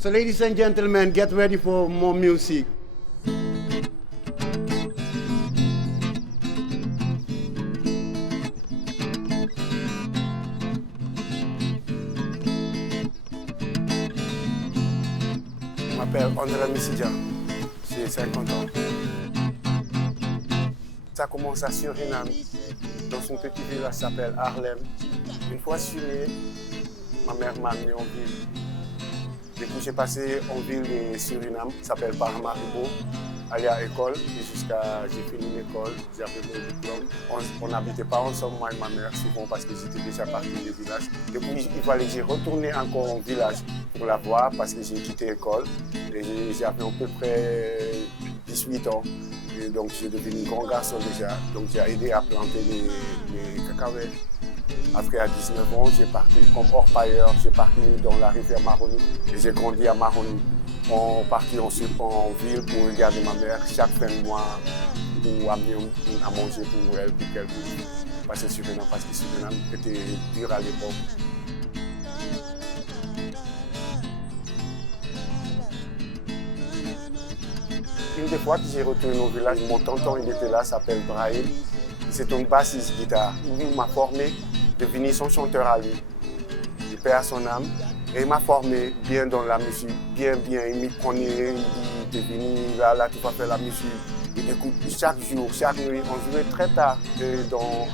So ladies and gentlemen, get ready for more music. Je m'appelle André Missidia, j'ai 50 ans. Ça commence à Suriname, dans un petit village qui s'appelle Harlem. Une fois je suis né, ma mère m'a amené en ville. Du coup, j'ai passé en ville de Suriname, qui s'appelle Paramaribo, aller à l'école, et jusqu'à j'ai fini l'école, j'avais mon diplôme. On n'habitait pas ensemble, moi et ma mère, souvent parce que j'étais déjà parti du village. Du coup, il fallait que je retourne encore au village pour la voir parce que j'ai quitté l'école. Et j'avais à peu près 18 ans. Et donc, je suis devenu grand garçon déjà. Donc, j'ai aidé à planter les cacahuètes. Après, à 19 ans, j'ai parti comme orpailleur, j'ai parti dans la rivière Maroni et j'ai grandi à Maroni. On partit ensuite en ville pour regarder ma mère chaque fin de mois pour amener à manger pour elle, pour qu'elle puisse passer Suriname parce que Suriname était dur à l'époque. Une des fois que j'ai retourné au village, mon tonton il était là, s'appelle Brahim. C'est un bassiste guitare. Il m'a formé devenir son chanteur à lui. Il paie à son âme. Et il m'a formé bien dans la musique, bien. Il me prenait, il dit, devenu là, tu vas faire la musique. Il écoute chaque jour, chaque nuit. On jouait très tard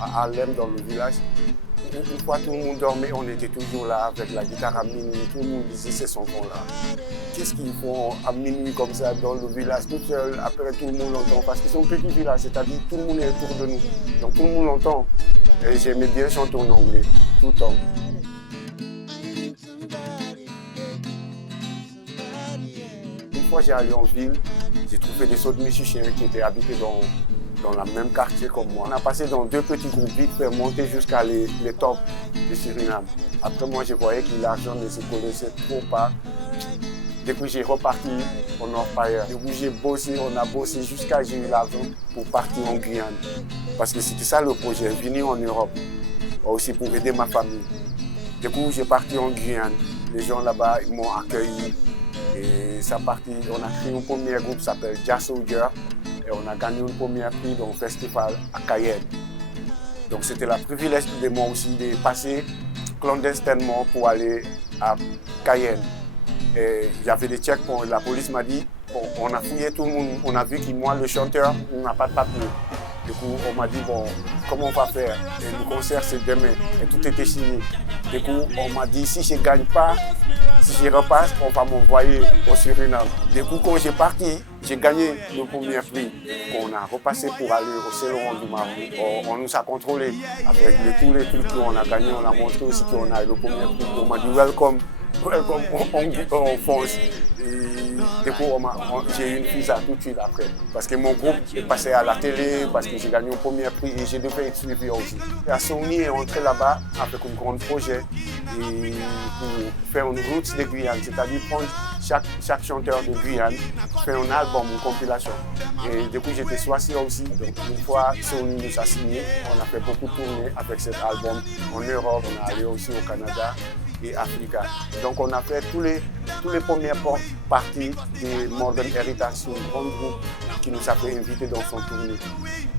à Harlem, dans le village. Une fois tout le monde dormait, on était toujours là avec la guitare à minuit. Tout le monde disait, c'est son là. Qu'est-ce qu'ils font à minuit comme ça dans le village, tout seul, après tout le monde l'entend. Parce que c'est un petit village, c'est-à-dire tout le monde est autour de nous. Donc tout le monde l'entend. Et j'aimais bien chanter en anglais, tout le temps. Une fois j'ai allé en ville, j'ai trouvé des autres musiciens qui étaient habités dans le même quartier comme moi. On a passé dans deux petits groupes vite fait monter jusqu'à les tops de Suriname. Après moi je voyais que l'argent ne se connaissait trop pas. Depuis j'ai reparti en orpailleur. Depuis j'ai bossé, on a bossé jusqu'à j'ai eu l'argent pour partir en Guyane. Parce que c'était ça le projet, venir en Europe, aussi pour aider ma famille. Du coup j'ai parti en Guyane. Les gens là-bas m'ont accueilli. Et ça parti, on a créé un premier groupe qui s'appelle Jazz Soldier. Et on a gagné un premier prix dans le festival à Cayenne. Donc c'était le privilège de moi aussi de passer clandestinement pour aller à Cayenne. Et j'avais des checkpoints, la police m'a dit, bon, on a fouillé tout le monde, on a vu que moi, le chanteur, on n'a pas de papier. Du coup, on m'a dit, bon, comment on va faire? Et le concert, c'est demain. Et tout était signé. Du coup, on m'a dit, si je ne gagne pas, si je repasse, on va m'envoyer au Suriname. Du coup, quand j'ai parti, j'ai gagné le premier prix. On a repassé pour aller au Céloron du Maroc. On nous a contrôlés avec tous les trucs qu'on a gagnés. On a montré aussi qu'on a eu le premier prix. On m'a dit, welcome en France. Du coup, j'ai eu une visa tout de suite après. Parce que mon groupe est passé à la télé, parce que j'ai gagné un premier prix et j'ai devais être suivi aussi. La Sony est entrée là-bas avec un grand projet et pour faire une route de Guyane, c'est-à-dire prendre chaque chanteur de Guyane, faire un album, une compilation. Et du coup, j'étais choisi aussi. Donc, une fois Sony nous a signé, on a fait beaucoup de tournées avec cet album en Europe, on est allé aussi au Canada et Africa. Donc on a fait tous les premières parties de Modern Heritage, un grand groupe qui nous a fait inviter dans son tournée.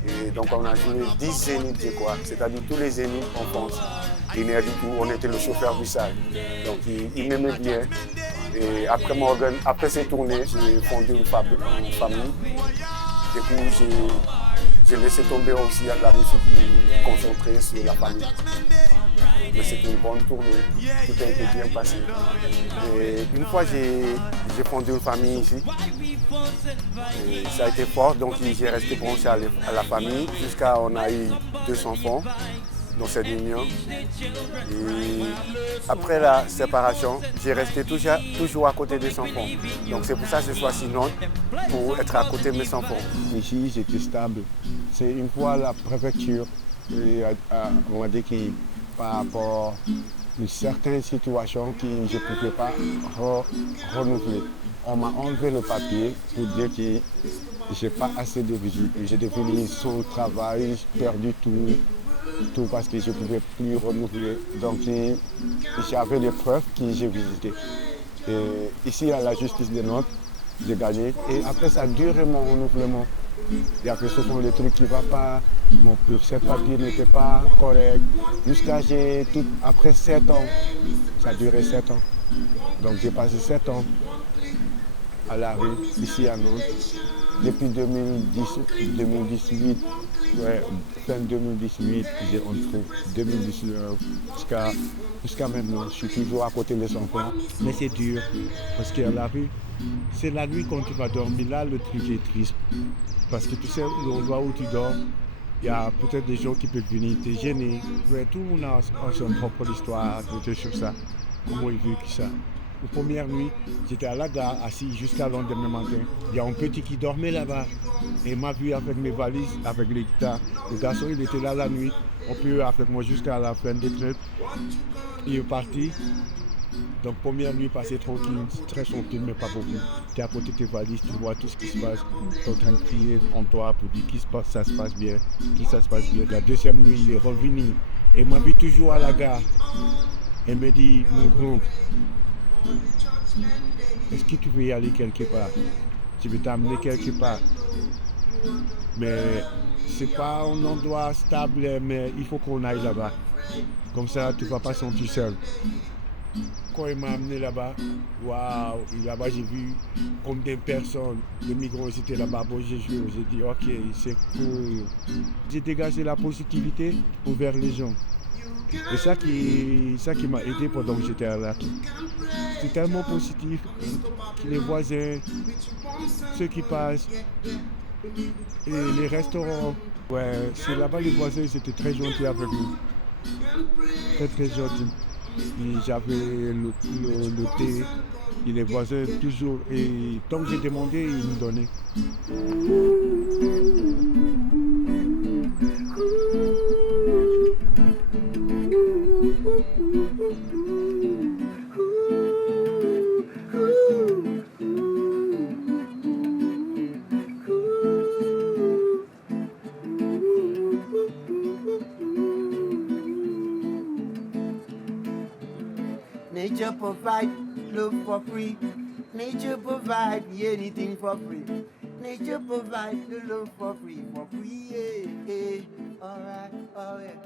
Et donc on a joué 10 zéniths, je crois, c'est-à-dire tous les zéniths en France. On était le chauffeur du salle. Donc il m'aimait bien. Et après ces tournées, j'ai fondé une famille. Du coup, j'ai laissé tomber aussi la musique concentrée sur la famille. Mais c'était une bonne tournée, tout a été bien passé. Et une fois, j'ai fondé une famille ici. Et ça a été fort, donc j'ai resté branché à la famille jusqu'à on a eu 2 enfants dans cette union. Et après la séparation, j'ai resté toujours à côté des enfants. Donc c'est pour ça que je choisi Nantes, pour être à côté de mes enfants. Ici, j'étais stable. C'est une fois la préfecture, on m'a dit que par rapport à une certaine situation que je ne pouvais pas renouveler. On m'a enlevé le papier pour dire que je n'ai pas assez de visite. J'ai devenu sans travail, j'ai perdu tout parce que je ne pouvais plus renouveler. Donc j'avais des preuves que j'ai visité. Et ici, à la justice de Nantes, j'ai gagné. Et après, ça a duré mon renouvellement. Et après, ce sont les trucs qui ne vont pas. Mon set papier n'était pas correct. Après 7 ans, ça a duré 7 ans. Donc j'ai passé 7 ans à la rue, ici à Nantes. Depuis 2018, ouais, fin 2018, j'ai entré 2019 jusqu'à maintenant. Je suis toujours à côté des enfants. Mais c'est dur, parce qu'à la rue, c'est la nuit quand tu vas dormir. Là, le truc est triste. Parce que tu sais, l'endroit où tu dors, il y a peut-être des gens qui peuvent venir te gêner. Ouais, tout le monde a son propre histoire à côté sur ça. Comment il vécu ça. La première nuit, j'étais à la gare, assis jusqu'à le lendemain matin. Il y a un petit qui dormait là-bas. Et il m'a vu avec mes valises, avec les guitares. Le garçon, il était là la nuit. On peut avec moi jusqu'à la fin des traites. Il est parti. Donc, première nuit passée tranquille, très tranquille, mais pas beaucoup. Tu es à côté de tes valises, tu vois tout ce qui se passe. Tu es en train de crier en toi pour dire qu'il ça se passe bien, ça se passe bien. La deuxième nuit, il est revenu. Et il m'a vu toujours à la gare. Il me dit, mon grand, est-ce que tu veux y aller quelque part? Je vais t'amener quelque part. Mais c'est pas un endroit stable, mais il faut qu'on aille là-bas. Comme ça, tu ne vas pas sentir seul. Quand il m'a amené là-bas, waouh, là-bas j'ai vu combien de personnes, de migrants étaient là-bas. Bon, j'ai dit, ok, c'est cool. J'ai dégagé la positivité envers les gens. Et ça qui m'a aidé pendant que j'étais là. C'est tellement positif. Les voisins, ceux qui passent, et les restaurants. Ouais, c'est là-bas les voisins, ils étaient très gentils avec nous. Très très gentils. Et j'avais le thé, et les voisins toujours. Et tant que j'ai demandé, ils me donnaient. Nature provide love for free. Nature provide anything for free. Nature provide the love for free, yeah, yeah. Alright, alright.